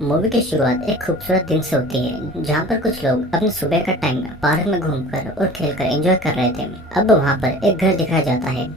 Movie की शुरुआत एक खूबसूरत दिन से होती है जहाँ पर कुछ लोग अपने सुबह का टाइम पार्क में घूमकर और खेलकर एंजॉय कर रहे थे। अब वहाँ पर एक घर दिखाया जाता है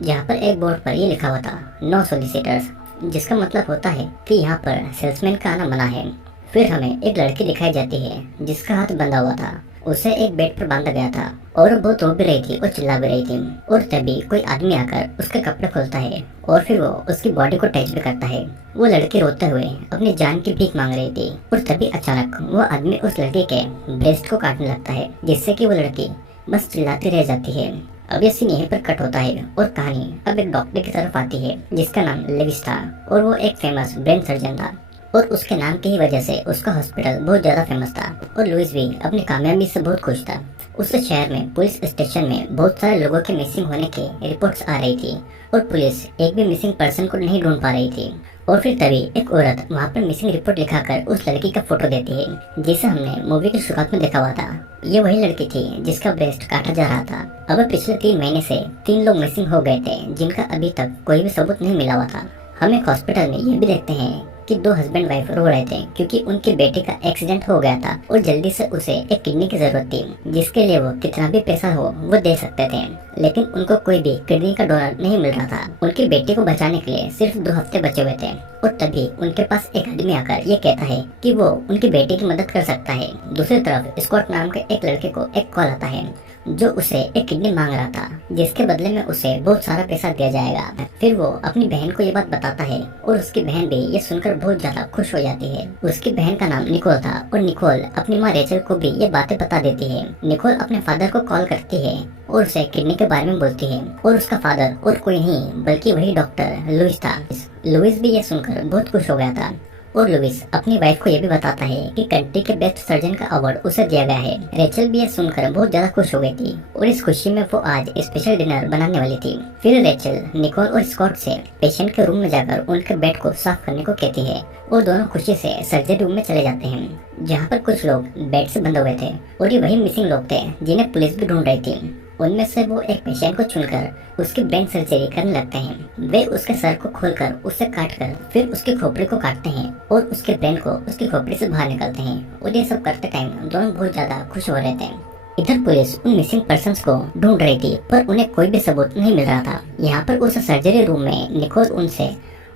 जहाँ पर एक बोर्ड पर ये लिखा हुआ था, नो सोलिसिटर्स, जिसका मतलब होता है कि यहाँ पर सेल्समैन का आना मना है। फिर हमें एक लड़की दिखाई जाती है जिसका हाथ बंधा हुआ था। उसे एक बेड पर बांधा गया था और वो बहुत रो भी रही थी और चिल्ला भी रही थी। और तभी कोई आदमी आकर उसके कपड़े खोलता है और फिर वो उसकी बॉडी को टच भी करता है। वो लड़की रोते हुए अपनी जान की भीख मांग रही थी और तभी अचानक वो आदमी उस लड़की के ब्रेस्ट को काटने लगता है, जिससे कि वो लड़की बस चिल्लाती रह जाती है। अब ये सीन यहीं पर कट होता है और कहानी अब एक डॉक्टर की तरफ आती है जिसका नाम लेविस था और वो एक फेमस ब्रेन सर्जन था और उसके नाम की ही वजह से उसका हॉस्पिटल बहुत ज्यादा फेमस था। और लुइस भी अपनी कामयाबी से बहुत खुश था। उस शहर में पुलिस स्टेशन में बहुत सारे लोगों के मिसिंग होने की रिपोर्ट्स आ रही थी और पुलिस एक भी मिसिंग पर्सन को नहीं ढूंढ पा रही थी। और फिर तभी एक औरत वहाँ पर मिसिंग रिपोर्ट लिखाकर उस लड़की का फोटो देती है जिसे हमने मूवी की शुरुआत में देखा हुआ था। ये वही लड़की थी जिसका ब्रेस्ट काटा जा रहा था। अब पिछले 3 महीने से 3 लोग मिसिंग हो गए थे जिनका अभी तक कोई भी सबूत नहीं मिला हुआ था। हम एक हॉस्पिटल में ये भी देखते हैं कि 2 हस्बैंड वाइफ रो रहे थे क्योंकि उनके बेटे का एक्सीडेंट हो गया था और जल्दी से उसे एक किडनी की जरूरत थी जिसके लिए वो कितना भी पैसा हो वो दे सकते थे, लेकिन उनको कोई भी किडनी का डोनर नहीं मिल रहा था। उनके बेटे को बचाने के लिए सिर्फ 2 हफ्ते बचे हुए थे और तभी उनके पास एक आदमी आकर ये कहता है कि वो उनकी बेटी की मदद कर सकता है। दूसरी तरफ स्कॉट नाम के एक लड़के को एक कॉल आता है जो उसे एक किडनी मांग रहा था, जिसके बदले में उसे बहुत सारा पैसा दिया जाएगा। फिर वो अपनी बहन को ये बात बताता है और उसकी बहन भी ये सुनकर बहुत ज्यादा खुश हो जाती है। उसकी बहन का नाम निकोल था और निकोल अपनी माँ रेचल को भी ये बातें बता देती है। निकोल अपने फादर को कॉल करती है और उसे किडनी के बारे में बोलती है और उसका फादर और कोई नहीं बल्कि वही डॉक्टर लुइस था। लुइस भी ये सुनकर बहुत खुश हो गया था और लुइस अपनी वाइफ को ये भी बताता है कि कंट्री के बेस्ट सर्जन का अवार्ड उसे दिया गया है। रेचल भी ये सुनकर बहुत ज्यादा खुश हो गई थी और इस खुशी में वो आज स्पेशल डिनर बनाने वाली थी। फिर रेचल निकोल और स्कॉट से पेशेंट के रूम में जाकर उनके बेड को साफ करने को कहती है और दोनों खुशी से सर्जरी रूम में चले जाते हैं जहाँ पर कुछ लोग बेड से बंधे हुए थे और ये वही मिसिंग लोग थे जिन्हें पुलिस भी ढूंढ रही थी। उनमें से वो एक पेशेंट को चुनकर उसकी ब्रेन सर्जरी करने लगते हैं। वे उसके सर को खोलकर उसे काटकर फिर उसके खोपड़ी को काटते हैं और उसके ब्रेन को उसकी खोपड़ी से बाहर निकालते हैं और ये सब करते टाइम दोनों बहुत ज्यादा खुश हो रहे थे। इधर पुलिस उन मिसिंग पर्सन्स को ढूंढ रही थी पर उन्हें कोई भी सबूत नहीं मिल रहा था। यहाँ पर उस सर्जरी रूम में निकोल उनसे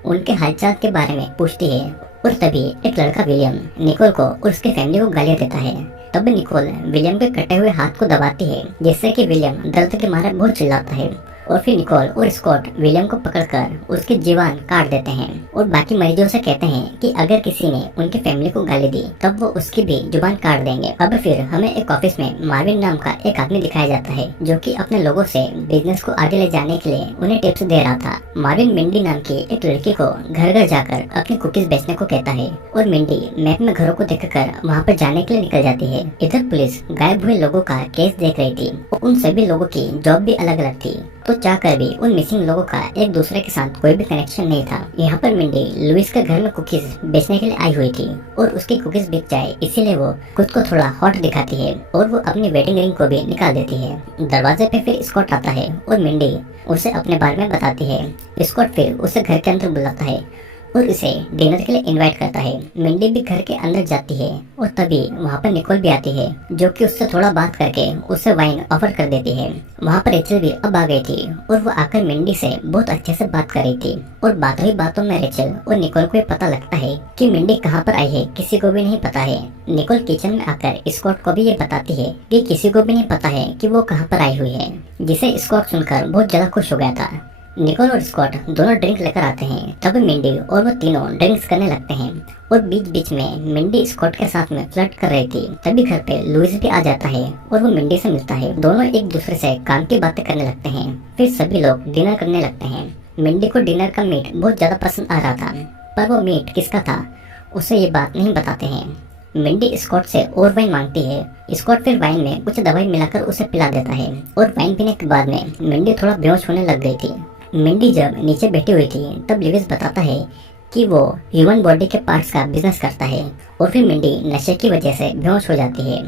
उनके हालचाल के बारे में पूछती है और तभी एक लड़का विलियम निकोल को और उसके फैमिली को गालियां देता है। तब निकोल विलियम के कटे हुए हाथ को दबाती है जिससे कि विलियम दर्द के मारे बहुत चिल्लाता है और फिर निकोल और स्कॉट विलियम को पकड़कर उसकी जीवान काट देते हैं और बाकी मरीजों से कहते हैं कि अगर किसी ने उनकी फैमिली को गाली दी तब वो उसकी भी जुबान काट देंगे। अब फिर हमें एक ऑफिस में मार्विन नाम का एक आदमी दिखाया जाता है जो कि अपने लोगों से बिजनेस को आगे ले जाने के लिए उन्हें टिप्स दे रहा था। मार्विन मिंडी नाम की एक लड़की को घर घर जाकर अपनी कुकीज बेचने को कहता है और मिंडी मैप में घरों को देखकर वहाँ पर जाने के लिए निकल जाती है। इधर पुलिस गायब हुए लोगों का केस देख रही थी और उन सभी लोगों की जॉब भी अलग अलग थी तो चाहकर भी उन मिसिंग लोगों का एक दूसरे के साथ कोई भी कनेक्शन नहीं था। यहाँ पर मिंडी लुइस के घर में कुकीज बेचने के लिए आई हुई थी और उसकी कुकीज बिक जाए इसीलिए वो खुद को थोड़ा हॉट दिखाती है और वो अपनी वेडिंग रिंग को भी निकाल देती है। दरवाजे पे फिर स्कॉट आता है और मिंडी उसे अपने बारे में बताती है। स्कॉट फिर उसे घर के अंदर बुलाता है और उसे डिनर के लिए इनवाइट करता है। मिंडी भी घर के अंदर जाती है और तभी वहाँ पर निकोल भी आती है जो कि उससे थोड़ा बात करके उसे वाइन ऑफर कर देती है। वहाँ पर रेचल भी अब आ गई थी और वो आकर मिंडी से बहुत अच्छे से बात कर रही थी और बात हुई बातों में रेचल और निकोल को ये पता लगता है कि मिंडी कहाँ पर आई है किसी को भी नहीं पता है। निकोल किचन में आकर स्कॉट को भी ये बताती है कि किसी को भी नहीं पता है कि वो कहाँ पर आई हुई है, जिसे स्कॉट सुनकर बहुत ज्यादा खुश हो गया था। निकोल और स्कॉट दोनों ड्रिंक लेकर आते हैं। तब मिंडी और वो तीनों ड्रिंक्स करने लगते हैं और बीच बीच में मिंडी स्कॉट के साथ में फ्लर्ट कर रही थी। तभी घर पे लुइस भी आ जाता है और वो मिंडी से मिलता है। दोनों एक दूसरे से काम की बातें करने लगते हैं। फिर सभी लोग डिनर करने लगते हैं। मिंडी को डिनर का मीट बहुत ज्यादा पसंद आ रहा था पर वो मीट किसका था उसे ये बात नहीं बताते हैं। मिंडी स्कॉट से और वाइन मांगती है। स्कॉट फिर वाइन में कुछ दवाई मिलाकर उसे पिला देता है और वाइन पीने के बाद में मिंडी थोड़ा बेहोश होने लग गई थी। मिंडी जब नीचे बैठी हुई थी तब लुइस बताता है कि वो ह्यूमन बॉडी के पार्ट्स का बिजनेस करता है और फिर मिंडी नशे की वजह से बेहोश हो जाती है।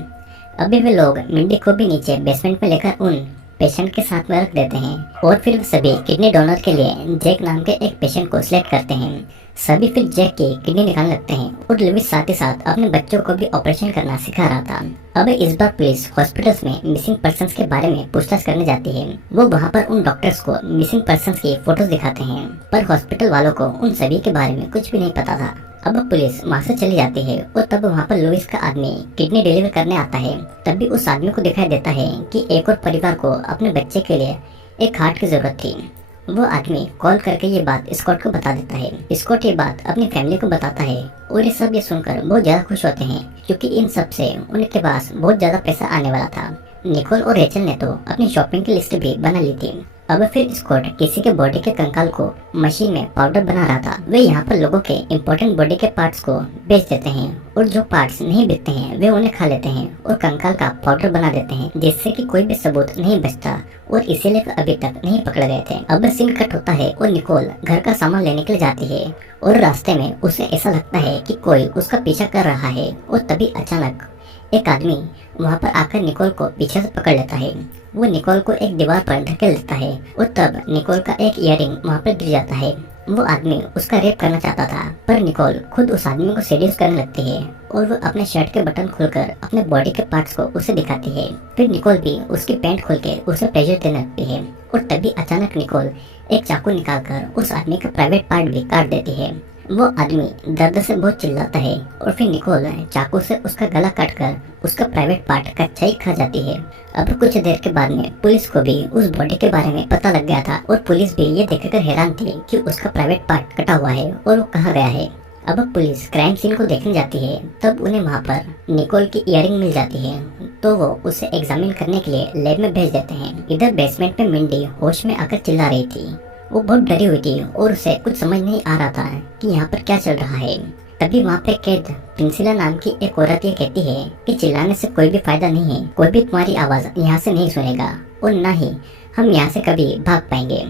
अभी वे लोग मिंडी को भी नीचे बेसमेंट में लेकर उन पेशेंट के साथ में रख देते हैं और फिर सभी किडनी डोनर के लिए जैक नाम के एक पेशेंट को सिलेक्ट करते हैं सभी फिर जैक की किडनी निकालने लगते हैं और लुइस साथ ही साथ अपने बच्चों को भी ऑपरेशन करना सिखा रहा था। अब इस बार पुलिस हॉस्पिटल्स में मिसिंग पर्संस के बारे में पूछताछ करने जाती है। वो वहाँ पर उन डॉक्टर्स को मिसिंग पर्संस की फोटोज दिखाते हैं, पर हॉस्पिटल वालों को उन सभी के बारे में कुछ भी नहीं पता था। अब पुलिस वहाँ से चली जाती है और तब वहाँ पर लुइस का आदमी किडनी डिलीवर करने आता है। तभी उस आदमी को दिखाई देता है कि एक और परिवार को अपने बच्चे के लिए एक हार्ट की जरूरत थी। वो आदमी कॉल करके ये बात स्कॉट को बता देता है। स्कॉट ये बात अपनी फैमिली को बताता है और ये सब ये सुनकर बहुत ज्यादा खुश होते हैं, क्योंकि इन सब से उनके पास बहुत ज्यादा पैसा आने वाला था। निकोल और रेचल ने तो अपनी शॉपिंग की लिस्ट भी बना ली थी। अब फिर स्कॉट किसी के बॉडी के कंकाल को मशीन में पाउडर बना रहा था। वे यहाँ पर लोगों के इम्पोर्टेंट बॉडी के पार्ट्स को बेच देते हैं और जो पार्ट्स नहीं बिकते हैं वे उन्हें खा लेते हैं और कंकाल का पाउडर बना देते हैं, जिससे कि कोई भी सबूत नहीं बचता और इसीलिए अभी तक नहीं पकड़े गए थे। अब सीन कट होता है और निकोल घर का सामान लेने के लिए जाती है और रास्ते में उसे ऐसा लगता है कि कोई उसका पीछा कर रहा है और तभी अचानक एक आदमी वहाँ पर आकर निकोल को पीछे से पकड़ लेता है। वो निकोल को एक दीवार पर धकेल देता है और तब निकोल का एक इयररिंग वहाँ पर गिर जाता है। वो आदमी उसका रेप करना चाहता था, पर निकोल खुद उस आदमी को सेड्यूस करने लगती है और वो अपने शर्ट के बटन खोलकर अपने बॉडी के पार्ट्स को उसे दिखाती है। फिर निकोल भी उसकी पैंट खोल के उसे प्रेशर देने लगती है और तभी अचानक निकोल एक चाकू निकालकर उस आदमी का प्राइवेट पार्ट भी काट देती है। वो आदमी दर्द से बहुत चिल्लाता है और फिर निकोल चाकू से उसका गला काटकर उसका प्राइवेट पार्ट कच्चाई खा जाती है। अब कुछ देर के बाद में पुलिस को भी उस बॉडी के बारे में पता लग गया था और पुलिस भी ये देखकर हैरान थी कि उसका प्राइवेट पार्ट कटा हुआ है और वो कहाँ गया है। अब पुलिस क्राइम सीन को देखने जाती है, तब उन्हें वहाँ पर निकोल की इयररिंग मिल जाती है, तो वो उसे एग्जामिन करने के लिए लैब में भेज देते हैं। इधर बेसमेंट में मिंडी होश में आकर चिल्ला रही थी। वो बहुत डरी हुई थी और उसे कुछ समझ नहीं आ रहा था कि यहाँ पर क्या चल रहा है। तभी वहाँ पे कैद प्रिंसिला नाम की एक औरत ये कहती है कि चिल्लाने से कोई भी फायदा नहीं है, कोई भी तुम्हारी आवाज़ यहाँ से नहीं सुनेगा और ना ही हम यहाँ से कभी भाग पाएंगे।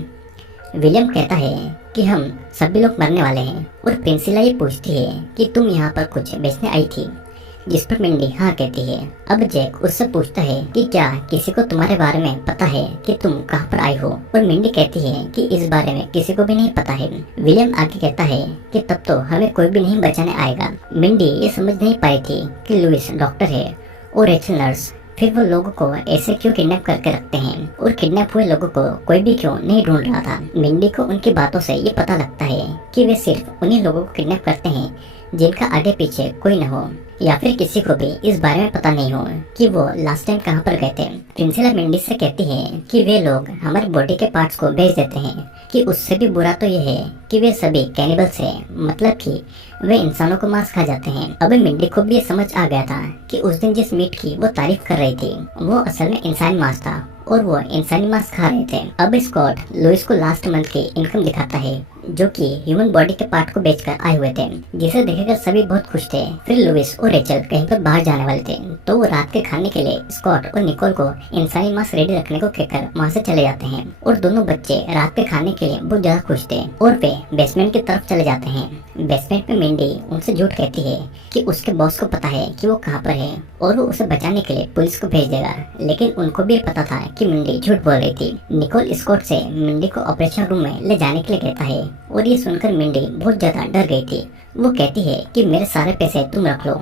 विलियम कहता है कि हम सभी लोग मरने वाले हैं और प्रिंसिला ये पूछती है कि तुम यहाँ पर कुछ बेचने आई थी, जिस पर मिंडी हाँ कहती है। अब जैक उससे पूछता है कि क्या किसी को तुम्हारे बारे में पता है कि तुम कहाँ पर आई हो, और मिंडी कहती है कि इस बारे में किसी को भी नहीं पता है। विलियम आगे कहता है कि तब तो हमें कोई भी नहीं बचाने आएगा। मिंडी ये समझ नहीं पाई थी कि लुइस डॉक्टर है और रेचल नर्स, फिर वो लोगों को ऐसे क्यों किडनैप करके रखते हैं और किडनैप हुए लोगों को कोई भी क्यों नहीं ढूंढ रहा था। मिंडी को उनकी बातों से ये पता लगता है कि वे सिर्फ उन्हीं लोगों को किडनैप करते हैं जिनका आगे पीछे कोई न हो, या फिर किसी को भी इस बारे में पता नहीं हो कि वो लास्ट टाइम कहाँ पर गए थे। प्रिंसिला मिंडी से कहती है कि वे लोग हमारे बॉडी के पार्ट्स को बेच देते हैं, कि उससे भी बुरा तो ये है कि वे सभी कैनिबल्स हैं, मतलब कि वे इंसानों को मांस खा जाते हैं। अब मिंडी को भी ये समझ आ गया था कि उस दिन जिस मीट की वो तारीफ कर रही थी वो असल में इंसानी मांस था और वो इंसानी मांस खा रहे थे। अब स्कॉट लुइस को लास्ट मंथ की इनकम दिखाता है, जो कि ह्यूमन बॉडी के पार्ट को बेचकर आए हुए थे, जिसे देखकर सभी बहुत खुश थे। फिर लुइस और रेचल कहीं पर बाहर जाने वाले थे, तो वो रात के खाने के लिए स्कॉट और निकोल को इंसानी मांस रेडी रखने को कहकर वहाँ से चले जाते हैं और दोनों बच्चे रात के खाने के लिए बहुत ज्यादा खुश थे और वे बेसमेंट की तरफ चले जाते हैं। बेसमेंट में मिंडी उनसे झूठ कहती है कि उसके बॉस को पता है कि वो कहाँ पर है और वो उसे बचाने के लिए पुलिस को भेज देगा, लेकिन उनको भी पता था कि मिंडी झूठ बोल रही थी। निकोल स्कॉट से मिंडी को ऑपरेशन रूम में ले जाने के लिए कहता है और ये सुनकर मिंडी बहुत ज्यादा डर गई थी। वो कहती है कि मेरे सारे पैसे तुम रख लो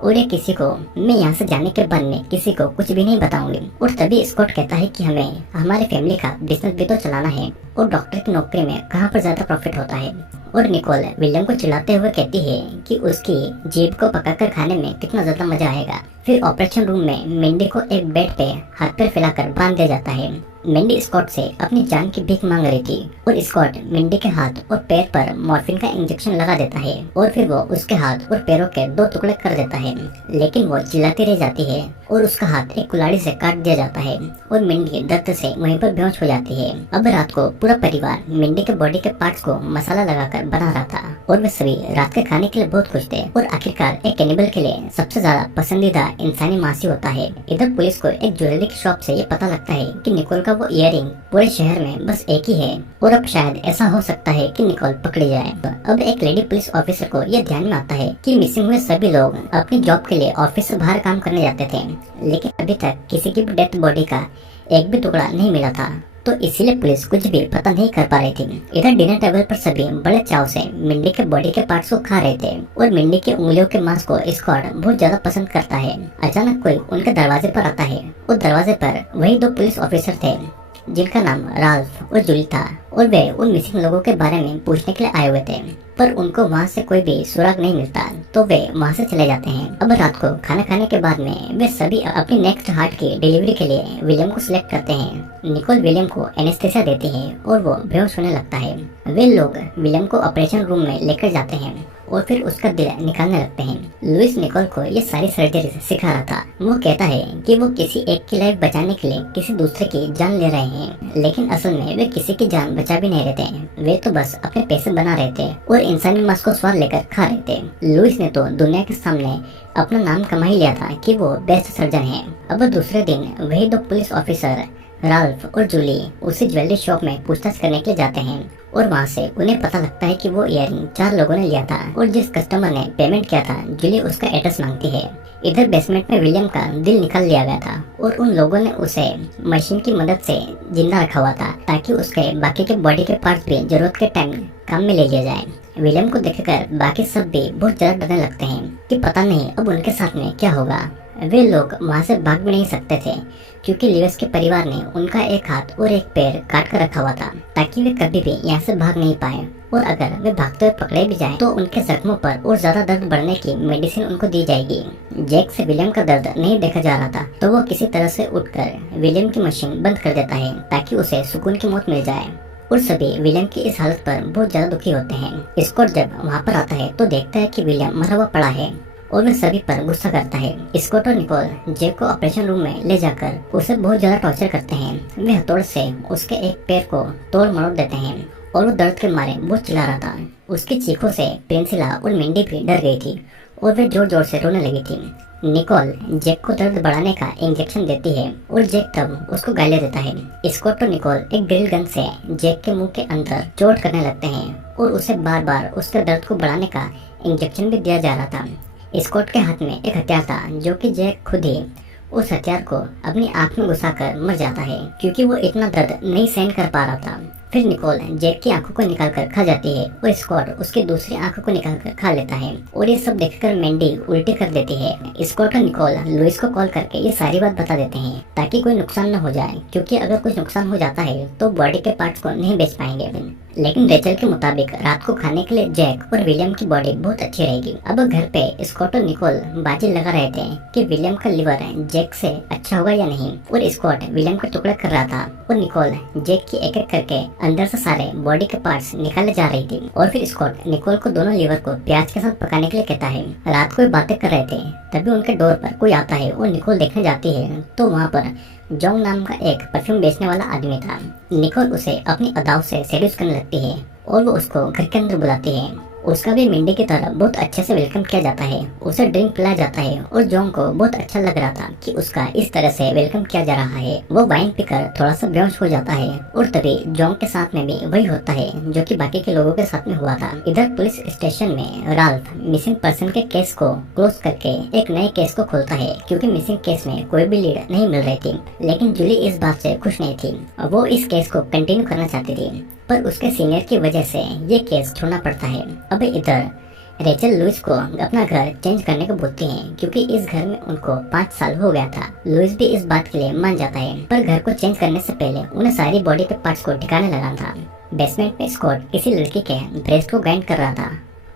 और ये किसी को मैं यहाँ से जाने के बाद में किसी को कुछ भी नहीं बताऊंगी। और तभी स्कॉट कहता है कि हमें हमारे फैमिली का बिजनेस भी तो चलाना है और डॉक्टर की नौकरी में कहाँ पर ज्यादा प्रॉफिट होता है। और निकोल विलियम को चिल्लाते हुए कहती है कि उसकी जीभ को पकाकर खाने में कितना ज्यादा मजा आएगा। फिर ऑपरेशन रूम में मिंडी को एक बेड पे हाथ पैर फैलाकर बांध दिया जाता है। मिंडी स्कॉट से अपनी जान की भीख मांग रही थी और स्कॉट मिंडी के हाथ और पैर पर मॉर्फिन का इंजेक्शन लगा देता है और फिर वो उसके हाथ और पैरों के 2 टुकड़े कर देता है, लेकिन वो चिल्लाती रह जाती है और उसका हाथ एक कुल्हाड़ी से काट दिया जाता है और मिंडी दर्द से वहीं पर बेहोश हो जाती है। अब रात को पूरा परिवार मिंडी के बॉडी के पार्ट्स को मसाला लगाकर बना रहा था और वे सभी रात के खाने के लिए बहुत खुश थे और आखिरकार एक कैनिबल के लिए सबसे ज्यादा पसंदीदा इंसानी मांस होता है। इधर पुलिस को एक ज्वेलरी की शॉप से ये पता लगता है कि निकोल का वो इयररिंग पूरे शहर में बस एक ही है और अब शायद ऐसा हो सकता है कि निकोल पकड़ी जाए। अब एक लेडी पुलिस ऑफिसर को यह ध्यान में आता है कि मिसिंग हुए सभी लोग अपनी जॉब के लिए ऑफिस से बाहर काम करने जाते थे, लेकिन अभी तक किसी की भी डेथ बॉडी का एक भी टुकड़ा नहीं मिला था। तो इसीलिए पुलिस कुछ भी पता नहीं कर पा रही थी। इधर डिनर टेबल पर सभी बड़े चाव से मिंडी के बॉडी के पार्ट्स को खा रहे थे और मिंडी की उंगलियों के मांस को स्कॉट बहुत ज्यादा पसंद करता है। अचानक कोई उनके दरवाजे पर आता है और दरवाजे पर वही दो पुलिस ऑफिसर थे जिनका नाम राल्फ और जूली था और वे उन मिसिंग लोगों के बारे में पूछने के लिए आए हुए थे, पर उनको वहाँ से कोई भी सुराग नहीं मिलता तो वे वहाँ से चले जाते हैं। अब रात को खाना खाने के बाद में वे सभी अपनी नेक्स्ट हार्ट की डिलीवरी के लिए विलियम को सिलेक्ट करते हैं। निकोल विलियम को एनेस्थेसिया देती है और वो बेहोश होने लगता है। वे लोग विलियम को ऑपरेशन रूम में लेकर जाते हैं और फिर उसका दिल निकालने लगते हैं। लुइस निकोल को ये सारी सर्जरी सिखा रहा था। वो कहता है कि वो किसी एक की लाइफ बचाने के लिए किसी दूसरे की जान ले रहे हैं, लेकिन असल में वे किसी की जान बचा भी नहीं रहे थे। वे तो बस अपने पैसे बना रहे थे और इंसानी मांस को स्वाद लेकर खा रहे थे। लुइस ने तो दुनिया के सामने अपना नाम कमा ही लिया था कि वो बेस्ट सर्जन है। अब दूसरे दिन वही दो पुलिस ऑफिसर राल्फ और जूली उसी ज्वेलरी शॉप में पूछताछ करने के लिए जाते हैं और वहाँ से उन्हें पता लगता है कि वो इयररिंग 4 लोगों ने लिया था और जिस कस्टमर ने पेमेंट किया था जूली उसका एड्रेस मांगती है। इधर बेसमेंट में विलियम का दिल निकाल लिया गया था और उन लोगों ने उसे मशीन की मदद से जिंदा रखा हुआ था ताकि उसके बाकी के बॉडी के पार्ट्स भी जरूरत के टाइम काम में ले लिया जाए। विलियम को देखकर बाकी सब भी बहुत ज्यादा डरने लगते हैं कि पता नहीं अब उनके साथ में क्या होगा। वे लोग वहाँ से भाग भी नहीं सकते थे क्योंकि लिवेस के परिवार ने उनका एक हाथ और एक पैर काट कर रखा हुआ था ताकि वे कभी भी यहाँ से भाग नहीं पाए और अगर वे भागते हुए पकड़े भी जाएं तो उनके जख्मों पर और ज्यादा दर्द बढ़ने की मेडिसिन उनको दी जाएगी। जैक से विलियम का दर्द नहीं देखा जा रहा था तो वो किसी तरह से उठकर विलियम की मशीन बंद कर देता है ताकि उसे सुकून की मौत मिल जाए और सभी विलियम की इस हालत पर बहुत ज्यादा दुखी होते हैं। स्कॉट जब वहाँ पर आता है तो देखता है कि विलियम मरा हुआ पड़ा है और वह सभी पर गुस्सा करता है। स्कॉट और निकोल जैक को ऑपरेशन रूम में ले जाकर उसे बहुत ज्यादा टॉर्चर करते हैं। वे हथौड़े से उसके एक पैर को तोड़ मरोड़ देते हैं और वो दर्द के मारे बहुत चिल्ला रहा था। उसकी चीखों से प्रिंसिला और मिंडी भी डर गई थी और वे जोर जोर से रोने लगी थी। निकोल जैक को दर्द बढ़ाने का इंजेक्शन देती है और जैक तब उसको गाली देता है। स्कॉट और निकोल एक ड्रिल गन से जैक के मुंह के अंदर चोट करने लगते हैं और उसे बार बार उसके दर्द को बढ़ाने का इंजेक्शन भी दिया जा रहा था। स्कॉट के हाथ में एक हथियार था जो कि जैक खुद ही उस हथियार को अपनी आंख में घुसाकर मर जाता है क्योंकि वो इतना दर्द नहीं सहन कर पा रहा था। फिर निकोल जैक की आंखों को निकालकर खा जाती है और स्कॉट उसकी दूसरी आंखों को निकालकर खा लेता है और ये सब देखकर मैंडी उल्टी कर देती है। स्कॉट और निकोल लुइस को कॉल करके ये सारी बात बता देते हैं ताकि कोई नुकसान न हो जाए क्योंकि अगर कुछ नुकसान हो जाता है तो बॉडी के पार्ट्स को नहीं बेच पाएंगे। लेकिन रेचल के मुताबिक रात को खाने के लिए जैक और विलियम की बॉडी बहुत अच्छी रहेगी। अब घर पे स्कॉट और निकोल बाजी लगा रहे थे कि विलियम का लिवर जैक से अच्छा होगा या नहीं और स्कॉट विलियम का टुकड़ा कर रहा था और निकोल जैक की एक एक करके अंदर से सारे बॉडी के पार्ट्स निकाले जा रही थी। और फिर स्कॉट निकोल को दोनों लिवर को प्याज के साथ पकाने के लिए कहता है। रात को बातें कर रहे थे तभी उनके डोर पर कोई आता है और निकोल देखने जाती है तो वहाँ पर जोंग नाम का एक परफ्यूम बेचने वाला आदमी था। निकोल उसे अपनी अदाओं से सेड्यूस करने लगती है और वो उसको घर के अंदर बुलाती है। उसका भी मिंडी की तरह बहुत अच्छे से वेलकम किया जाता है। उसे ड्रिंक पिलाया जाता है और जोंग को बहुत अच्छा लग रहा था कि उसका इस तरह से वेलकम किया जा रहा है। वो वाइन पीकर थोड़ा सा बेहोश हो जाता है और तभी जोंग के साथ में भी वही होता है जो कि बाकी के लोगों के साथ में हुआ था। इधर पुलिस स्टेशन में राल्फ मिसिंग पर्सन के केस को क्लोज करके एक नए केस को खोलता है क्योंकि मिसिंग केस में कोई भी लीड नहीं मिल रही थी। लेकिन जूली इस बात से खुश नहीं थी। वो इस केस को कंटिन्यू करना चाहती थी पर उसके सीनियर की वजह से ये केस छोड़ना पड़ता है। अब इधर रेचल लुइस को अपना घर चेंज करने को बोलती है क्योंकि इस घर में उनको 5 साल हो गया था। लुइस भी इस बात के लिए मान जाता है पर घर को चेंज करने से पहले उन्हें सारी बॉडी के पार्ट्स को ठिकाने लगाना था। बेसमेंट में स्कॉट किसी लड़की के ब्रेस्ट को ग्राइंड कर रहा था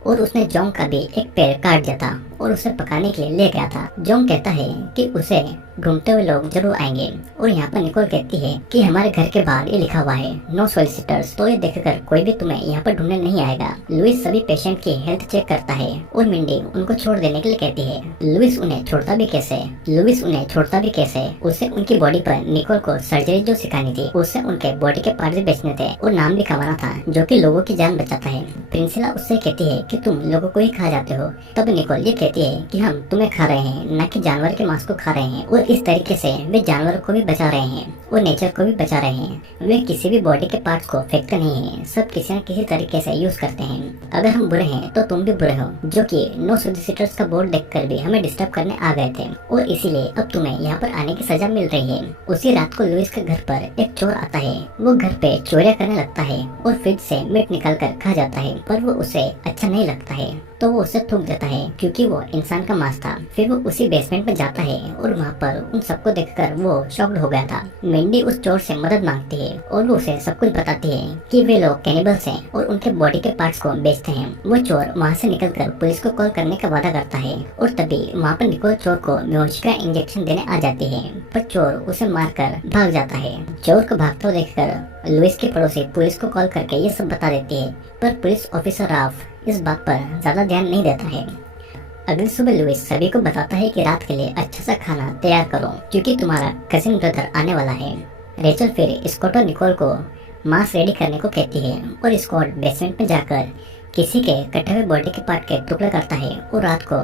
और उसने जोंग का भी एक पैर काट दिया था और उसे पकाने के लिए ले गया था। जोंग कहता है कि उसे ढूंढते हुए लोग जरूर आएंगे और यहाँ पर निकोल कहती है कि हमारे घर के बाहर ये लिखा हुआ है नो सोलिसिटर्स, तो ये देखकर कोई भी तुम्हें यहाँ पर ढूंढने नहीं आएगा। लुइस सभी पेशेंट की हेल्थ चेक करता है और मिंडी उनको छोड़ देने के लिए कहती है। लुइस उन्हें छोड़ता भी कैसे? उसे उनकी बॉडी पर निकोल को सर्जरी जो सिखानी थी उससे उनके बॉडी के पार्ट्स बेचने थे और नाम भी कमाना था जो कि लोगों की जान बचाता है। प्रिंसिला उससे कहती है कि तुम लोगों को ही खा जाते हो। तब निकोल ये कहती है कि हम तुम्हें खा रहे हैं, न कि जानवर के मांस को खा रहे हैं। और इस तरीके से वे जानवरों को भी बचा रहे हैं और नेचर को भी बचा रहे हैं। वे किसी भी बॉडी के पार्ट्स को फेंकते नहीं हैं, सब किसी न किसी तरीके से यूज करते हैं। अगर हम बुरे हैं तो तुम भी बुरे हो, जो कि नो सोलिसिटर्स का बोर्ड देखकर भी हमें डिस्टर्ब करने आ गए थे और इसीलिए अब तुम्हें यहाँ पर आने की सजा मिल रही है। उसी रात को लुइस के घर पर एक चोर आता है। वो घर पे चोरियां करने लगता है और फ्रिज से मीट निकाल कर खा जाता है, पर वो उसे अच्छा नहीं लगता है तो वो उसे थूक देता है क्योंकि वो इंसान का मांस था। फिर वो उसी बेसमेंट में जाता है और वहाँ पर उन सबको देखकर वो शॉक्ड हो गया था। मिंडी उस चोर से मदद मांगती है और वो उसे सब कुछ बताती है कि वे लोग कैनिबल्स हैं और उनके बॉडी के पार्ट्स को बेचते हैं। वो चोर वहाँ से निकलकर पुलिस को कॉल करने का वादा करता है और तभी वहाँ पर निकोल चोर को बेहोशी का इंजेक्शन देने आ जाती है, पर चोर उसे मारकर भाग जाता है। चोर को भागते हुए देखकर लुइस के पड़ोसी पुलिस को कॉल करके ये सब बता देती है, पर पुलिस ऑफिसर राफ इस बात पर ज्यादा ध्यान नहीं देता है। अगली सुबह लुइस सभी को बताता है कि रात के लिए अच्छा सा खाना तैयार करो क्योंकि तुम्हारा कजिन ब्रदर आने वाला है। रेचल फिर स्कॉट और निकोल को मांस रेडी करने को कहती है और स्कॉट बेसमेंट में जाकर किसी के कटे हुए बॉडी के पार्ट के टुकड़े करता है और रात को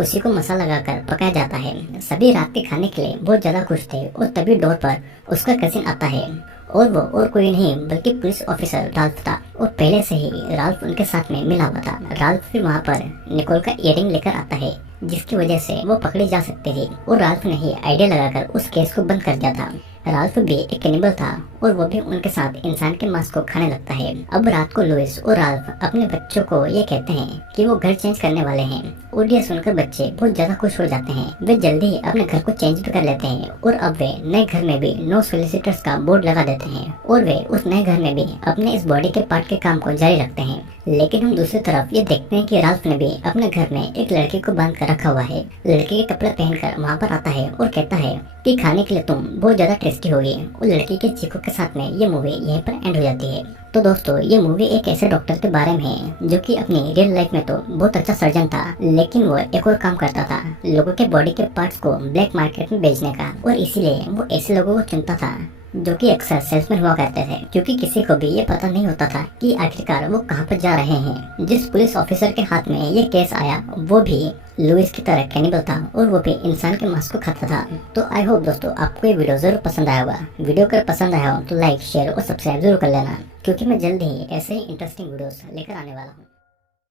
उसी को मसाला लगाकर पकाया जाता है। सभी रात के खाने के लिए बहुत ज्यादा खुश थे और तभी डोर पर उसका कजिन आता है और वो और कोई नहीं बल्कि पुलिस ऑफिसर राल्फ था और पहले से ही राल्फ उनके साथ में मिला हुआ था। राल्फ फिर वहाँ पर निकोल का इयरिंग लेकर आता है जिसकी वजह से वो पकड़ी जा सकती थी और राल्फ ने ही आइडिया लगाकर उस केस को बंद कर दिया था। राल्फ भी एक कैनिबल था और वो भी उनके साथ इंसान के मांस को खाने लगता है। अब रात को लुइस और राल्फ अपने बच्चों को ये कहते हैं कि वो घर चेंज करने वाले हैं और ये सुनकर बच्चे बहुत ज्यादा खुश हो जाते हैं। वे जल्दी ही अपने घर को चेंज भी कर लेते हैं और अब वे नए घर में भी नो सोलिसिटर्स का बोर्ड लगा देते हैं और वे उस नए घर में भी अपने इस बॉडी के पार्ट के काम को जारी रखते हैं। लेकिन हम दूसरी तरफ ये देखते हैं कि राल्फ ने भी अपने घर में एक लड़की को बांध कर रखा हुआ है। लड़की के कपड़े पहनकर वहाँ पर आता है और कहता है कि खाने के लिए तुम बहुत ज्यादा टेस्टी होगी और लड़की के चीखों के साथ में ये मूवी यहीं पर एंड हो जाती है। तो दोस्तों ये मूवी एक ऐसे डॉक्टर के बारे में है जो कि अपनी रियल लाइफ में तो बहुत अच्छा सर्जन था, लेकिन वो एक और काम करता था, लोगों के बॉडी के पार्ट्स को ब्लैक मार्केट में बेचने का। और इसीलिए वो ऐसे लोगों को चुनता था जो कि अक्सर सेल्समैन हुआ करते थे क्योंकि किसी को भी ये पता नहीं होता था कि आखिरकार वो कहाँ पर जा रहे हैं। जिस पुलिस ऑफिसर के हाथ में ये केस आया वो भी लुइस की तरह कैनिबल था और वो भी इंसान के मांस को खाता था। तो आई होप दोस्तों आपको ये वीडियो जरूर पसंद आया होगा। वीडियो अगर पसंद आया हो तो लाइक शेयर और सब्सक्राइब जरूर कर लेना क्योंकि मैं जल्द ही ऐसे ही इंटरेस्टिंग वीडियोस लेकर आने वाला हूँ।